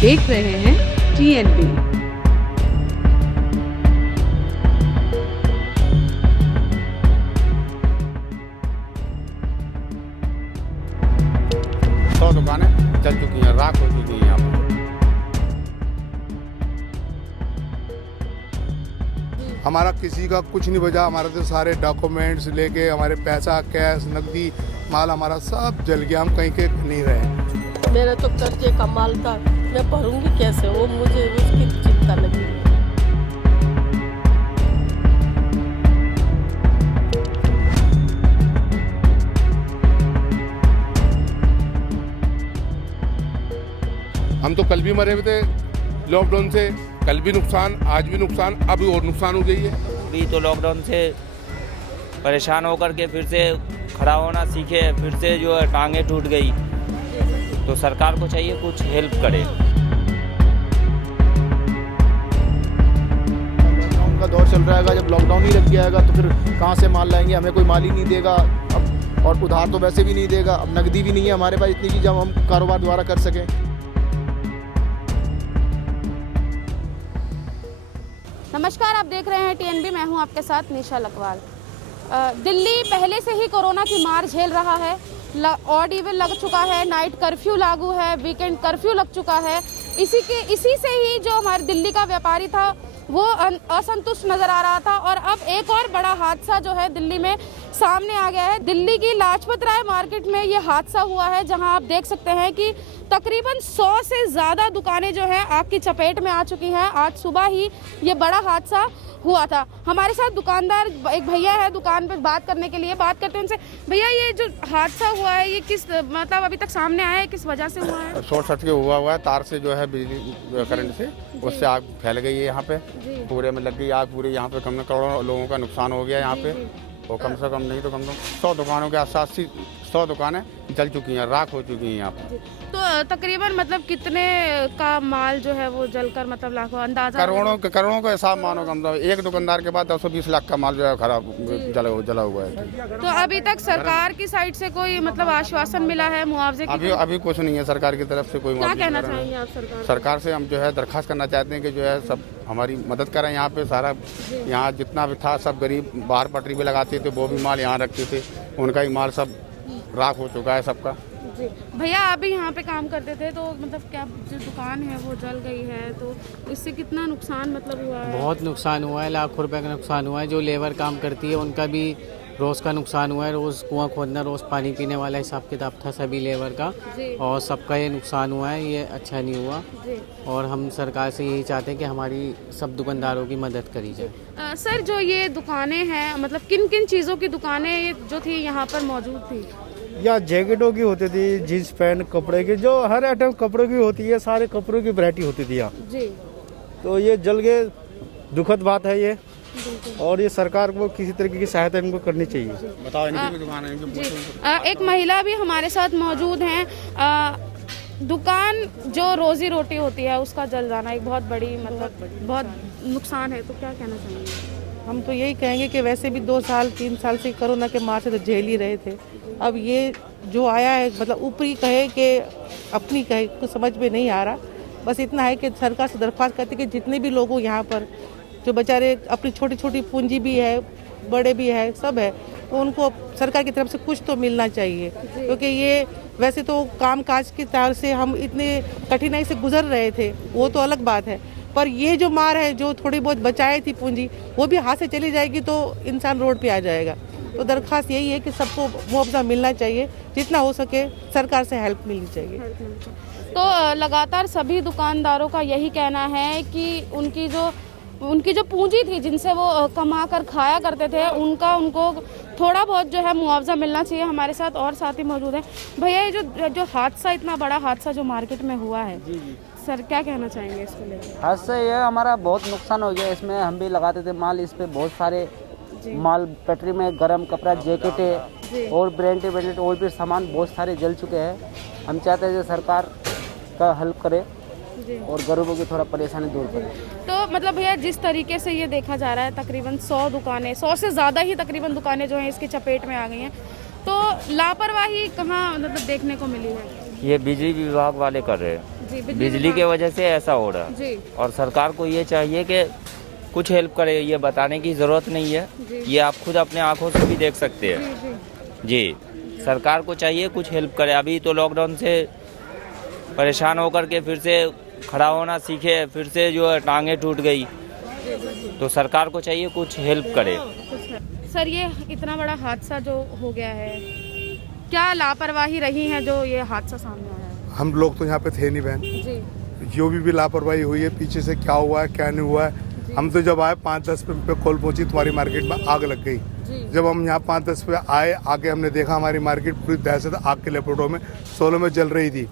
देख रहे हैं TNB। दुकानें चल चुकी हैं, राख हो चुकी हैं यहाँ पर। हमारा किसी का कुछ नहीं बचा, हमारे तो सारे डॉक्यूमेंट्स लेके, हमारे पैसा, कैश, नकदी माल हमारा सब जल गया। हम कहीं के नहीं रहे। मेरा तो कर्जे का माल था, मैं भरूंगी कैसे, वो मुझे उसकी चिंता लगी। हम तो कल भी मरे हुए थे लॉकडाउन से, कल भी नुकसान, आज भी नुकसान, अभी और नुकसान हो गई है। अभी तो लॉकडाउन से परेशान होकर के फिर से खड़ा होना सीखे, फिर से जो है टांगे टूट गई, तो सरकार को चाहिए कुछ हेल्प करे। लॉकडाउन का दौर चल रहा है, जब लॉकडाउन ही लग जाएगा तो फिर कहाँ से माल लाएंगे, हमें कोई माल ही नहीं देगा अब, और उधार तो वैसे भी नहीं देगा। अब नकदी भी नहीं है हमारे पास इतनी कि जब हम कारोबार दोबारा कर सकें। नमस्कार, आप देख रहे हैं TNB। मैं हूं आपके साथ निशा लकवाल। दिल्ली पहले से ही कोरोना की मार झेल रहा है। ऑड इवन लग चुका है, नाइट कर्फ्यू लागू है, वीकेंड कर्फ्यू लग चुका है। इसी से ही जो हमारे दिल्ली का व्यापारी था वो असंतुष्ट नजर आ रहा था। और अब एक और बड़ा हादसा जो है दिल्ली में सामने आ गया है। दिल्ली की लाजपत राय मार्केट में ये हादसा हुआ है, जहां आप देख सकते हैं कि तकरीबन 100 से ज़्यादा दुकानें जो हैं आग की चपेट में आ चुकी हैं। आज सुबह ही ये बड़ा हादसा हुआ था। हमारे साथ दुकानदार एक भैया है, दुकान पे बात करने के लिए बात करते हैं उनसे। भैया, ये जो हादसा हुआ है ये किस मतलब अभी तक सामने आया है, किस वजह से हुआ है? शॉर्ट सर्किट हुआ है, तार से जो है बिजली करंट से, उससे आग फैल गई है। यहाँ पे पूरे में लग गई आग, पूरे यहाँ पे करोड़ों लोगों का नुकसान हो गया यहाँ पे। और कम से कम नहीं तो कम से कम 100 दुकानों के आसपास 100 दुकानें जल चुकी हैं, राख हो चुकी हैं यहाँ पर। तो तकरीबन मतलब कितने का माल जो है वो जलकर मतलब लाखों अंदाजा? करोड़ों का हिसाब मानो कम से कम। एक दुकानदार के पास 220 लाख का माल जो है खराब जला हुआ है। तो अभी तक सरकार की साइड से कोई मतलब आश्वासन मिला है मुआवजे की? अभी कुछ नहीं है सरकार की तरफ से कोई। क्या कहना चाहेंगे आप सरकार से? हम जो है दरखास्त करना चाहते हैं कि जो है सब हमारी मदद करें। यहाँ पे सारा यहाँ जितना भी था सब गरीब बाहर पटरी पे लगाते थे, वो भी माल यहाँ रखते थे, उनका ही माल सब राख हो चुका है सबका। भैया, अभी यहाँ पे काम करते थे तो मतलब क्या जो दुकान है वो जल गई है, तो इससे कितना नुकसान मतलब हुआ है? बहुत नुकसान हुआ है, लाखों रुपए का नुकसान हुआ है। जो लेबर काम करती है उनका भी रोज़ का नुकसान हुआ है। रोज़ कुआं खोदना, रोज़ पानी पीने वाला हिसाब किताब था सभी लेबर का, और सबका ये नुकसान हुआ है। ये अच्छा नहीं हुआ और हम सरकार से यही चाहते हैं कि हमारी सब दुकानदारों की मदद करी जाए। सर, जो ये दुकानें हैं मतलब किन किन चीज़ों की दुकानें जो थी यहाँ पर मौजूद थी? या जैकेटों की होती थी, जीन्स पैंट, कपड़े की, जो हर आइटम कपड़ों की होती है, सारे कपड़ों की वैरायटी होती थी यहाँ जी। तो ये जल गए, दुखद बात है ये। और ये सरकार को किसी तरीके की सहायता इनको करनी चाहिए। बताओ, इनकी भी दुकान है। एक महिला भी हमारे साथ मौजूद हैं। दुकान जो रोजी रोटी होती है उसका जल जाना एक बहुत बड़ी मतलब बहुत नुकसान है, तो क्या कहना चाहेंगे? हम तो यही कहेंगे कि वैसे भी 2 साल 3 साल से कोरोना के मार से तो झेल ही रहे थे। अब ये जो आया है मतलब ऊपरी कहे कि अपनी कहे, कुछ समझ में नहीं आ रहा। बस इतना है कि सरकार से दरख्वास्त करते कि जितने भी लोग यहाँ पर जो बेचारे अपनी छोटी छोटी पूंजी भी है, बड़े भी है, सब है, तो उनको सरकार की तरफ से कुछ तो मिलना चाहिए। क्योंकि ये वैसे तो काम काज की तरह से हम इतने कठिनाई से गुजर रहे थे, वो तो अलग बात है, पर ये जो मार है, जो थोड़ी बहुत बचाई थी पूंजी, वो भी हाथ से चली जाएगी तो इंसान रोड पे आ जाएगा। तो दरख्वास्त यही है कि सबको मुआवजा मिलना चाहिए, जितना हो सके सरकार से हेल्प मिलनी चाहिए। तो लगातार सभी दुकानदारों का यही कहना है कि उनकी जो पूंजी थी, जिनसे वो कमा कर खाया करते थे, उनको थोड़ा बहुत जो है मुआवजा मिलना चाहिए। हमारे साथ और साथी मौजूद हैं। भैया, ये जो हादसा, इतना बड़ा हादसा जो मार्केट में हुआ है, सर क्या कहना चाहेंगे इसको लेकर? हादसा ये हमारा बहुत नुकसान हो गया। इसमें हम भी लगाते थे माल, इस पे बहुत सारे माल पटरी में गर्म कपड़ा, जैकेटें और ब्रांडेड और भी सामान बहुत सारे जल चुके हैं। हम चाहते हैं कि सरकार का हेल्प करे और गरीबों की थोड़ा परेशानी दूर करे। तो मतलब भैया, जिस तरीके से ये देखा जा रहा है, तकरीबन 100 दुकानें, 100 से ज़्यादा ही तकरीबन दुकानें जो हैं इसकी चपेट में आ गई हैं, तो लापरवाही कहाँ मतलब देखने को मिली है? ये बिजली विभाग वाले कर रहे हैं। जी, बिजली के वजह से ऐसा हो रहा है। जी और सरकार को ये चाहिए कि कुछ हेल्प करे, ये बताने की ज़रूरत नहीं है, ये आप खुद अपने आंखों से भी देख सकते हैं। जी, सरकार को चाहिए कुछ हेल्प करे। अभी तो लॉकडाउन से परेशान होकर के फिर से खड़ा होना सीखे, फिर से जो है टांगे टूट गई, तो सरकार को चाहिए कुछ हेल्प करे। सर, ये इतना बड़ा हादसा जो हो गया है, क्या लापरवाही रही है जो ये हादसा सामने आया है? हम लोग तो यहाँ पे थे नहीं बहन, जी जो भी लापरवाही हुई है, पीछे से क्या हुआ है क्या नहीं हुआ है। हम तो जब आए 5-10 पे कॉल पहुंची, तुम्हारी मार्केट में आग लग गई। जब हम यहाँ 5-10 पे आए, आके हमने देखा हमारी मार्केट पूरी दहशत आग के लपेटों में, सोलों में जल रही थी।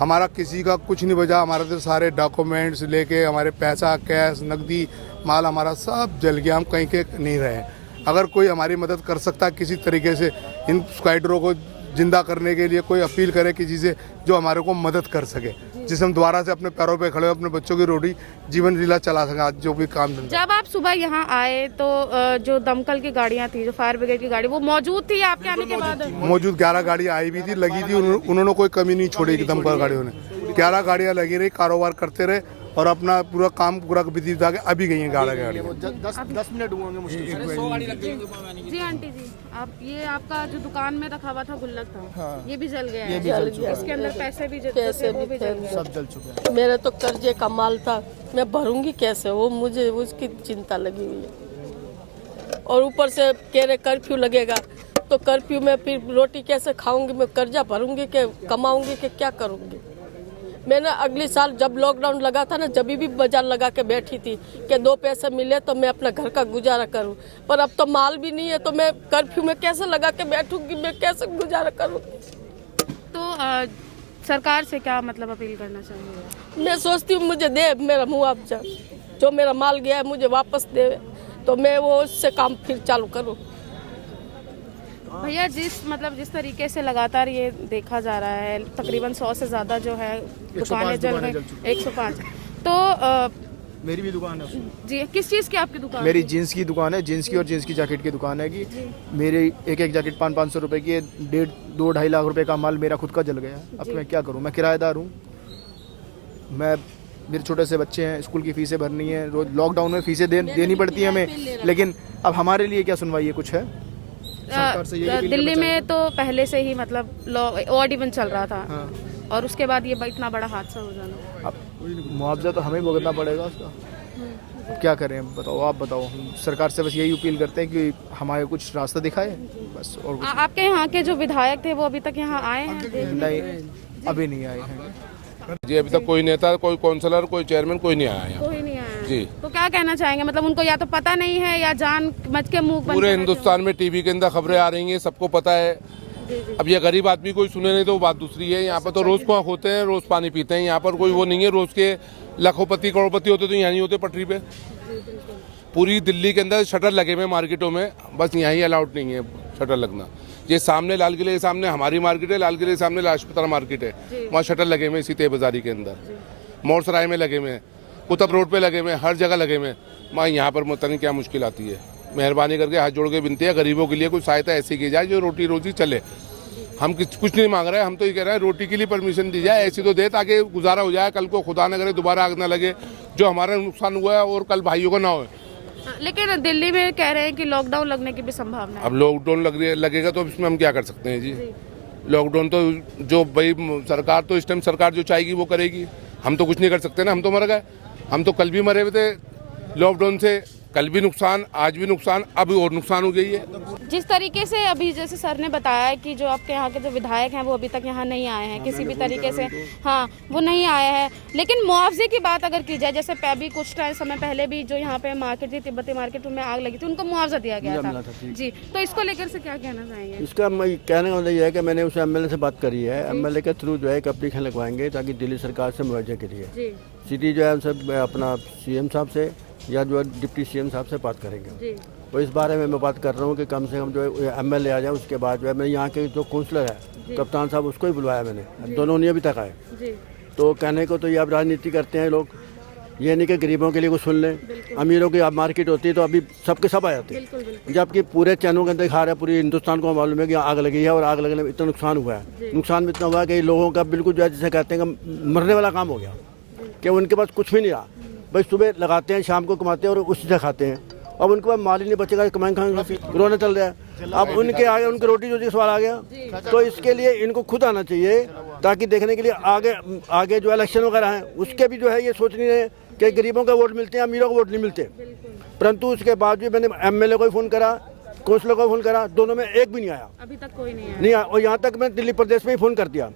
हमारा किसी का कुछ नहीं बचा, हमारे तो सारे डॉक्यूमेंट्स लेके, हमारे पैसा कैश नकदी माल हमारा सब जल गया। हम कहीं के नहीं रहे। अगर कोई हमारी मदद कर सकता है किसी तरीके से, इन स्क्वाइडरों को जिंदा करने के लिए कोई अपील करे किसी से जो हमारे को मदद कर सके, जिससे हम दोबारा से अपने पैरों पे खड़े हो, अपने बच्चों की रोटी जीवन लीला चला सकें। आज जो भी काम धंधा। जब आप सुबह यहाँ आए तो जो दमकल की गाड़ियाँ थी, जो फायर ब्रिगेड की गाड़ी, वो मौजूद थी आपके आने के बाद? मौजूद 11 गाड़ी आई भी थी, लगी थी। उन्होंने कोई कमी नहीं छोड़ी दमकल गाड़ियों ने। 11 गाड़ियाँ लगी रही, कारोबार करते रहे और अपना पूरा काम पूरा विधि के अभी गई हैं 11 गाड़ियाँ। 10 मिनट हुए होंगे मुश्किल से। जी आंटी जी, आप ये आपका जो दुकान में रखा हुआ था गुल्लक था, हाँ। ये भी जल गया ये है? भी जल गया। इसके अंदर पैसे भी जल पैसे वो भी जल गए। सब जल चुके हैं। मेरे तो कर्जे का माल था, मैं भरूंगी कैसे, वो मुझे उसकी चिंता लगी हुई है। और ऊपर से कह रहे कर्फ्यू लगेगा, तो कर्फ्यू में फिर रोटी कैसे खाऊंगी? मैं कर्जा भरूंगी कि कमाऊंगी कि क्या करूंगी? मैंने अगले साल जब लॉकडाउन लगा था ना, जब भी बाजार लगा के बैठी थी कि 2 पैसे मिले तो मैं अपना घर का गुजारा करूं, पर अब तो माल भी नहीं है, तो मैं कर्फ्यू में कैसे लगा के बैठूंगी? मैं कैसे गुजारा करूंगी? तो सरकार से क्या मतलब अपील करना चाहिए? मैं सोचती हूँ मुझे दे मेरा मुआवजा, जो मेरा माल गया है मुझे वापस दे, तो मैं वो उससे काम फिर चालू करूँ। भैया, जिस तरीके से लगातार ये देखा जा रहा है, तकरीबन 100 से ज़्यादा जो है दुकानें जल गई, 105। तो मेरी भी दुकान है। जी, किस चीज़ की आपकी दुकान? मेरी जीन्स की दुकान है, जीन्स की और जीन्स की जैकेट की दुकान है। कि मेरी एक जैकेट 500 रुपए की है, 1.5-2 लाख रुपए का माल मेरा खुद का जल गया। अब मैं क्या करूँ? मैं किराएदार हूँ, मेरे छोटे से बच्चे हैं, स्कूल की फीसें भरनी है, रोज लॉकडाउन में फीसें देनी पड़ती है हमें। लेकिन अब हमारे लिए क्या सुनवाई है? कुछ है? दिल्ली में तो पहले से ही मतलब ऑड इवन चल रहा था। हाँ। और उसके बाद ये इतना बड़ा हादसा हो जाना। अब मुआवजा तो हमें भुगतना पड़ेगा उसका। क्या करें बताओ, आप बताओ। हम सरकार से बस यही अपील करते हैं कि हमारे कुछ रास्ता दिखाए बस। और कुछ आपके यहाँ के जो विधायक थे वो अभी तक यहाँ आए हैं? नहीं, अभी नहीं आए हैं जी। अभी तक कोई नेता, कोई काउंसलर, कोई चेयरमैन कोई नहीं आया यहाँ। कोई नहीं आया जी। तो क्या कहना चाहेंगे? मतलब उनको या तो पता नहीं है या जान मच के मुंह बंद पूरे कर रखे हिंदुस्तान में टीवी के अंदर खबरें आ रही हैं, सबको पता है। अब ये गरीब आदमी कोई सुने नहीं तो बात दूसरी है। यहाँ पर तो रोज कुआं होते हैं, रोज पानी पीते हैं। यहाँ पर कोई वो नहीं है, रोज के लाखोंपति करोड़पति होते तो यहाँ नहीं होते पटरी पे। पूरी दिल्ली के अंदर शटर लगे हुए मार्केटों में, बस यहाँ ही अलाउड नहीं है शटर लगना। ये सामने लाल किले के सामने हमारी मार्केट है, लाल किले के सामने लाजपत मार्केट है, वहाँ शटर लगे हुए इसी तेज बाजारी के अंदर। मोरसराय में लगे हुए, कुतुब रोड पे लगे हुए, हर जगह लगे हुए। माँ यहाँ पर पता नहीं क्या मुश्किल आती है। मेहरबानी करके हाथ जोड़ के विनती है, गरीबों के लिए कोई सहायता ऐसी की जाए जो रोटी रोजी चले। हम कुछ नहीं मांग रहे हैं, हम तो ये कह रहे हैं रोटी के लिए परमिशन दी जाए, ऐसी तो दे ताकि गुजारा हो जाए। कल को खुदा न करे दोबारा आग ना लगे, जो हमारा नुकसान हुआ है और कल भाइयों का ना हो। लेकिन दिल्ली में कह रहे हैं कि लॉकडाउन लगने की भी संभावना है। अब लॉकडाउन लगेगा तो इसमें हम क्या कर सकते हैं जी? लॉकडाउन तो जो भाई सरकार, तो इस टाइम सरकार जो चाहेगी वो करेगी। हम तो कुछ नहीं कर सकते ना, हम तो मर गए। हम तो कल भी मरे हुए थे लॉकडाउन से, कल भी नुकसान, आज भी नुकसान, अब और नुकसान हो गई है। जिस तरीके से अभी जैसे सर ने बताया कि जो आपके यहाँ के जो विधायक हैं वो अभी तक यहाँ नहीं आए हैं किसी भी तरीके से। हाँ, वो नहीं आए हैं। लेकिन मुआवजे की बात अगर की जाए, जैसे अभी कुछ समय पहले भी जो यहाँ पे मार्केट थी, तिब्बती मार्केट में आग लगी थी, उनको मुआवजा दिया गया था जी। तो इसको लेकर से क्या कहना चाहेंगे? इसका मैं कहने का मतलब ये है कि मैंने उस एमएलए से बात करी है, एमएलए के थ्रू जो है एक एप्लीकेशन लगवाएंगे ताकि दिल्ली सरकार से मुआवजे के लिए सीधी जो है उनसे अपना सीएम साहब से या जो डिप्टी सीएम साहब से बात करेंगे। तो इस बारे में मैं बात कर रहा हूँ कि कम से कम जो है एमएलए आ जाए, उसके बाद जो है मैं यहाँ के जो काउंसलर है कप्तान साहब, उसको ही बुलवाया मैंने, दोनों नहीं अभी तक आए। तो कहने को तो ये अब राजनीति करते हैं लोग, ये नहीं कि गरीबों के लिए कुछ सुन लें। अमीरों की अब मार्केट होती है तो अभी सबके सब आ जाते हैं, जबकि पूरे चैनलों के अंदर दिखा रहा है, पूरे हिंदुस्तान को मालूम है कि आग लगी है और आग लगने में इतना नुकसान हुआ है। नुकसान भी इतना हुआ है कि लोगों का बिल्कुल जो है जिसे कहते हैं कि मरने वाला काम हो गया, कि उनके पास कुछ भी नहीं रहा। भाई सुबह लगाते हैं, शाम को कमाते हैं और उसी से खाते हैं। अब उनके पास माल ही नहीं बचेगा, कमाएं खाएंगे, कोरोना चल रहा है। अब उनके आगे उनकी रोटी जो सवाल आ गया, तो इसके लिए इनको खुद आना चाहिए, ताकि देखने के लिए आगे जो इलेक्शन वगैरह हैं उसके भी जो है ये सोच नहीं रहे कि गरीबों का वोट मिलते हैं, अमीरों को वोट नहीं मिलते। परंतु उसके बाद भी मैंने MLA को फ़ोन करा, काउंसिलर को फ़ोन करा, दोनों में एक भी नहीं आया, अभी तक कोई नहीं आया। और यहाँ तक मैं दिल्ली प्रदेश में ही फ़ोन कर दिया,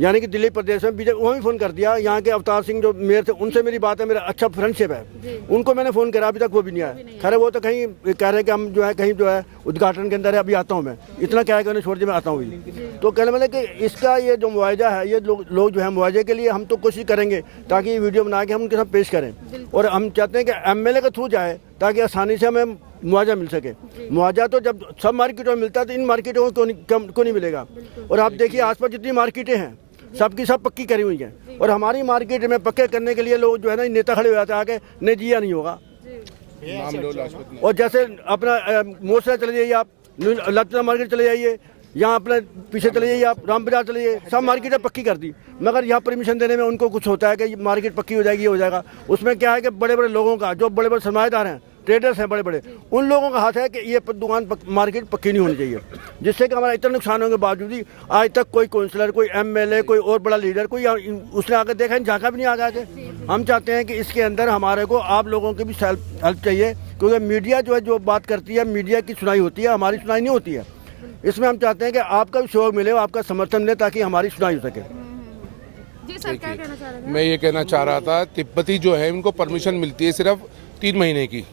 यानी कि दिल्ली प्रदेश में बीजेपी वहाँ भी फ़ोन कर दिया। यहाँ के अवतार सिंह जो मेयर थे उनसे मेरी बात है, मेरा अच्छा फ्रेंडशिप है, उनको मैंने फ़ोन करा, अभी तक वो भी नहीं आया। खैर वो तो कहीं कह रहे हैं कि हम जो है कहीं जो है उद्घाटन के अंदर है, अभी आता हूँ मैं, इतना क्या है कि उन्हें छोड़ दिया, मैं आता हूँ। तो कहने वाले कि इसका ये जो मुआवजा है, ये लोग जो है मुआवजे के लिए हम तो कोशिश करेंगे ताकि ये वीडियो बना के हम उनके साथ पेश करें, और हम चाहते हैं कि MLA के थ्रू जाए ताकि आसानी से हमें मुआवजा मिल सके। मुआवजा तो जब सब मार्केटों में मिलता है तो इन मार्केटों को क्यों नहीं मिलेगा। और आप देखिए आसपास जितनी मार्केटें हैं सबकी सब पक्की करी हुई हैं, और हमारी मार्केट में पक्के करने के लिए लोग जो है ना नेता खड़े हो जाते हैं आके, नहीं जी या नहीं होगा। और जैसे अपना मोसरा चले जाइए आप, लतना मार्केट चले जाइए, यहाँ अपने पीछे चले जाइए आप, राम बाजार चले जाइए, सब मार्केटें पक्की कर दी, मगर यहाँ परमिशन देने में उनको कुछ होता है कि मार्केट पक्की हो जाएगी, ये हो जाएगा। उसमें क्या है कि बड़े बड़े लोगों का, जो बड़े बड़े सरमाएदार हैं, ट्रेडर्स हैं बड़े बड़े, उन लोगों का हाथ है कि ये दुकान मार्केट पक्की नहीं होनी चाहिए, जिससे कि हमारा इतना नुकसान होने के बावजूद ही आज तक कोई काउंसलर, कोई MLA, कोई और बड़ा लीडर, कोई उसने आकर देखा, झांका भी नहीं आगे। हम चाहते हैं कि इसके अंदर हमारे को आप लोगों की भी हेल्प चाहिए, क्योंकि मीडिया जो है जो बात करती है, मीडिया की सुनाई होती है, हमारी सुनाई नहीं होती है। इसमें हम चाहते हैं कि आपका भी सहयोग मिले, आपका समर्थन मिले, ताकि हमारी सुनाई हो सके। जी सर, क्या कहना चाह रहे थे? मैं ये कहना चाह रहा था, तिब्बती जो है इनको परमिशन मिलती है सिर्फ 3 महीने की।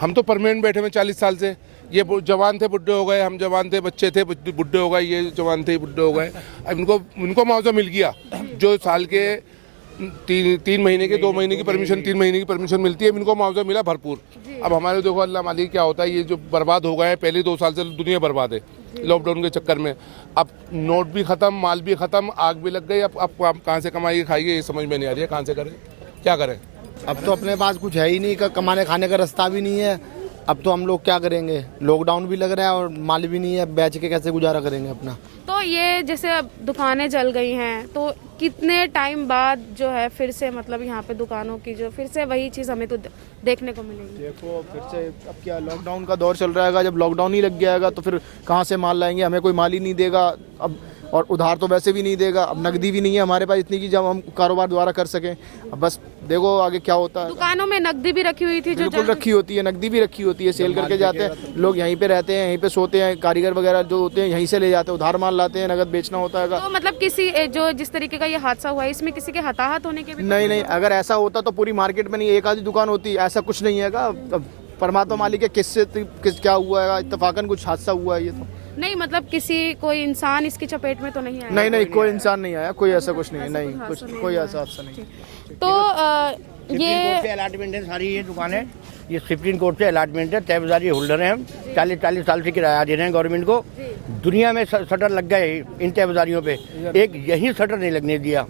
हम तो परमानेंट बैठे हुए 40 साल से, ये जवान थे बुढ़े हो गए, हम जवान थे बच्चे थे बुढ़े हो गए, ये जवान थे बुढ़े हो गए। अब इनको मुआवजा मिल गया, जो साल के 3 महीने के 2 महीने की परमिशन, 3 महीने की परमिशन मिलती है, इनको मुआवजा मिला भरपूर। अब हमारे देखो अल्लाह मालिक क्या होता है, ये जो बर्बाद हो गए हैं, पहले 2 साल से दुनिया बर्बाद है लॉकडाउन के चक्कर में। अब नोट भी ख़त्म, माल भी ख़त्म, आग भी लग गई। अब कहाँ से कमाइए खाइए, ये समझ में नहीं आ रही है, कहाँ से करें, क्या करें। अब तो अपने पास कुछ है ही नहीं, कमाने खाने का रास्ता भी नहीं है। अब तो हम लोग क्या करेंगे, लॉकडाउन भी लग रहा है और माल भी नहीं है, बेच के कैसे गुजारा करेंगे अपना। तो ये जैसे अब दुकानें जल गई हैं, तो कितने टाइम बाद जो है फिर से मतलब यहाँ पे दुकानों की जो फिर से वही चीज़ हमें तो देखने को मिलेगी। देखो फिर से अब क्या लॉकडाउन का दौर चल रहा है, जब लॉकडाउन ही लग जाएगा तो फिर कहाँ से माल लाएंगे, हमें कोई माल ही नहीं देगा अब, और उधार तो वैसे भी नहीं देगा। अब नकदी भी नहीं है हमारे पास इतनी कि जब हम कारोबार दोबारा कर सकें। अब बस देखो आगे क्या होता है। दुकानों में नकदी भी रखी हुई थी, जो बिल्कुल रखी होती है, नकदी भी रखी होती है, सेल करके जाते हैं लोग, यहीं पे रहते हैं, यहीं पे सोते हैं, कारीगर वगैरह जो होते हैं यहीं से ले जाते हैं, उधार माल लाते हैं, नगद बेचना होता है। तो मतलब किसी जो जिस तरीके का ये हादसा हुआ है, इसमें किसी के हताहत होने के भी नहीं, अगर ऐसा होता तो पूरी मार्केट में नहीं एक आधी दुकान होती, ऐसा कुछ नहीं है। परमात्मा मालिक है किससे क्या हुआ है, इत्तेफाकन कुछ हादसा हुआ है ये तो नहीं, मतलब किसी कोई इंसान इसकी चपेट में तो नहीं आया। नहीं, कोई इंसान नहीं आया, कोई ऐसा कुछ नहीं है, नहीं कुछ कोई ऐसा हादसा नहीं। तो ये अलॉटमेंट है, सारी ये दुकानें ये सुप्रीम कोर्ट से अलॉटमेंट है, तय बाजारी होल्डर हैं हम, 40 साल से किराया दे रहे हैं गवर्नमेंट को। दुनिया में शटर लग गए इन तय बाजारियों पे, एक यही शटर नहीं लगने दिया,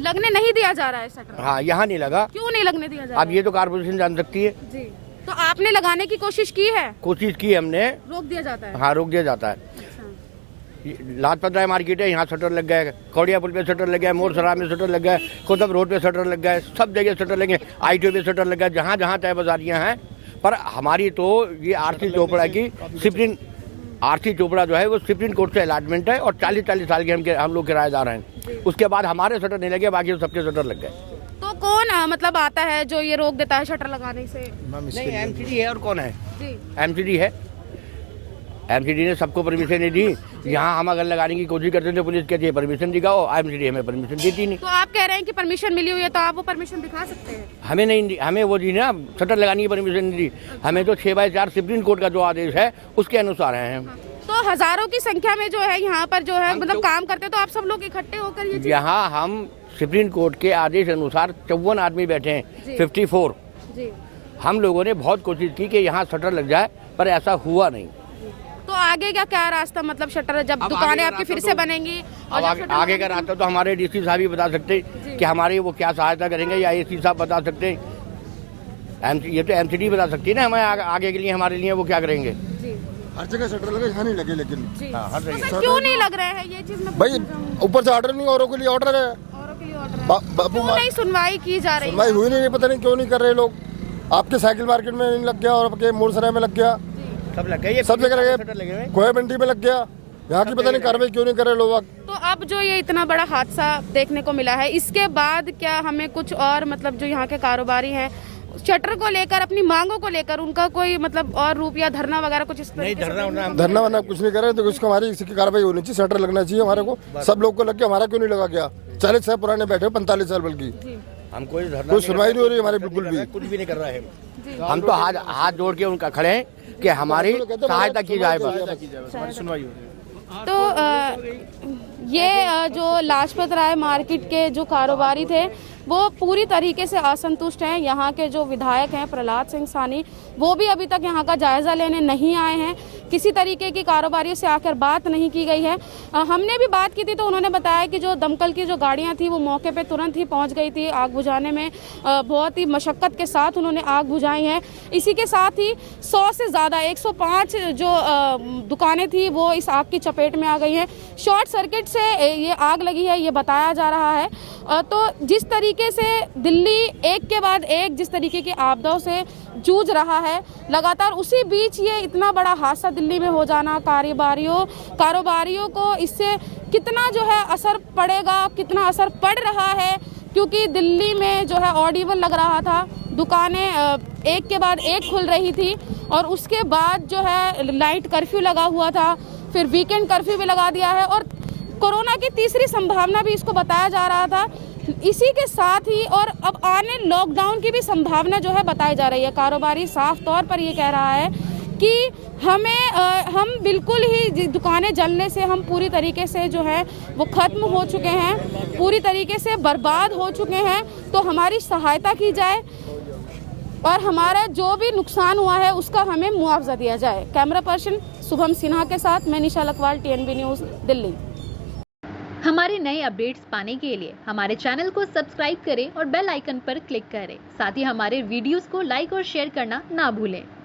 लगने नहीं दिया जा रहा है शटर। हाँ, यहाँ नहीं लगा। क्यों नहीं लगने दिया जा रहा? अब ये तो कारपोरेशन जान सकती है जी। तो आपने लगाने की कोशिश की है? कोशिश की हमने, रोक दिया जाता है। हाँ, रोक दिया जाता है। लाजपत राय मार्केट है, यहाँ शटर लग गया है, कौड़िया पुल पे शटर लग गया है, मोर सराय में शटर लग गया है, कोतब रोड पे शटर लग गया है, सब जगह शटर लगे, ITO पे शटर लग गया है, जहाँ जहाँ तय बाजारियाँ हैं। पर हमारी तो ये आरती चोपड़ा की आरती चोपड़ा जो है वो सुप्रीम कोर्ट से अलॉटमेंट है, और 40 साल के हम लोग किराएदार हैं। उसके बाद हमारे शटर नहीं लगे, बाकी सबके शटर लग गए। तो कौन मतलब आता है जो ये रोक देता है शटर लगाने से? नहीं, MCD है, और कौन है? जी, MCD है। MCD ने सबको परमिशन नहीं दी। यहाँ हम अगर लगाने की कोशिश करते थे, पुलिस कहती है परमिशन दिखाओ, MCD हमें परमिशन देती नहीं। तो आप कह रहे हैं कि परमिशन मिली हुई है, तो आप वो परमिशन दिखा सकते हैं? हमें नहीं, हमें वो दी ना, शटर लगाने की परमिशन नहीं दी हमें, तो 6/4 सुप्रीम कोर्ट का जो आदेश है उसके अनुसार हैं। तो हजारों की संख्या में जो है यहाँ पर जो है मतलब काम करते, तो आप सब लोग इकट्ठे होकर ये यहाँ हम सुप्रीम कोर्ट के आदेश अनुसार 54 आदमी बैठे हैं, 54 जी। हम लोगों ने बहुत कोशिश की कि यहाँ शटर लग जाए, पर ऐसा हुआ नहीं। तो आगे क्या रास्ता, मतलब शटर जब दुकानें आपकी फिर से बनेंगी और अब आगे का रास्ता तो हमारे डीसी साहब ही बता सकते कि हमारी वो क्या सहायता करेंगे, या एसी साहब बता सकते हैं। ये तो एमसीडी बता सकती है ना हमें आगे के लिए, हमारे लिए वो क्या करेंगे। हर जगह शटर लगे, यहाँ नहीं लगे, लेकिन हर जगह तो क्यों नहीं लग रहे हैं ये चीज में? भाई ऊपर से ऑर्डर नहीं, औरों के लिए ऑर्डर है, क्यों नहीं सुनवाई की जा रही? सुनवाई हुई नहीं, पता नहीं क्यों नहीं कर रहे लोग। आपके साइकिल मार्केट में नहीं लग गया, और आपके मोरसराय में लग गया, सब लग गए, सब जगह लगे, कोया मंडी में लग गया। यहाँ की पता नहीं कार्रवाई क्यों नहीं कर रहे लोग। तो अब जो ये इतना बड़ा हादसा देखने को मिला है, इसके बाद क्या हमें कुछ और, मतलब जो यहाँ के कारोबारी हैं शटर को लेकर, अपनी मांगों को लेकर, उनका कोई मतलब और रूप या धरना वगैरह कुछ इस नहीं, धरना वरना कुछ नहीं कर रहे, तो उसको हमारी इसकी कार्रवाई होनी चाहिए, शटर लगना चाहिए हमारे को। सब लोग को लग गया, हमारा क्यों नहीं लगा गया? 40 साल पुराने बैठे, 45 साल बल्कि हम कोई सुनवाई नहीं हो रही हमारी, बिल्कुल भी कुछ भी नहीं कर रहा है। हम तो हाथ जोड़ के उनका खड़े हैं कि हमारी सहायता की जाए, बस सुनवाई हो। तो ये जो लाजपत राय मार्केट के जो कारोबारी थे वो पूरी तरीके से असंतुष्ट हैं। यहाँ के जो विधायक हैं प्रहलाद सिंह सानी, वो भी अभी तक यहाँ का जायज़ा लेने नहीं आए हैं। किसी तरीके की कारोबारियों से आकर बात नहीं की गई है। हमने भी बात की थी तो उन्होंने बताया कि जो दमकल की जो गाड़ियाँ थी वो मौके पे तुरंत ही पहुँच गई थी आग बुझाने में। बहुत ही मशक्क़त के साथ उन्होंने आग बुझाई है। इसी के साथ ही 100 से ज़्यादा 105 जो दुकानें थी वो इस आग की चपेट में आ गई हैं। शॉर्ट सर्किट से ये आग लगी है, ये बताया जा रहा है। तो जिस तरीके से दिल्ली एक के बाद एक जिस तरीके की आपदाओं से जूझ रहा है लगातार, उसी बीच ये इतना बड़ा हादसा दिल्ली में हो जाना, कारोबारियों को इससे कितना जो है असर पड़ेगा, कितना असर पड़ रहा है, क्योंकि दिल्ली में जो है ऑडिबल लग रहा था, दुकानें एक के बाद एक खुल रही थी और उसके बाद जो है नाइट कर्फ्यू लगा हुआ था, फिर वीकेंड कर्फ्यू भी लगा दिया है और कोरोना की तीसरी संभावना भी इसको बताया जा रहा था। इसी के साथ ही और अब आने लॉकडाउन की भी संभावना जो है बताई जा रही है। कारोबारी साफ तौर पर ये कह रहा है कि हम बिल्कुल ही दुकानें जलने से हम पूरी तरीके से जो है वो ख़त्म हो चुके हैं, पूरी तरीके से बर्बाद हो चुके हैं, तो हमारी सहायता की जाए और हमारा जो भी नुकसान हुआ है उसका हमें मुआवजा दिया जाए। कैमरा पर्सन शुभम सिन्हा के साथ मैं निशा लखवाल, TNB न्यूज़, दिल्ली। हमारे नए अपडेट्स पाने के लिए हमारे चैनल को सब्सक्राइब करें और बेल आइकन पर क्लिक करें। साथ ही हमारे वीडियोस को लाइक और शेयर करना ना भूलें।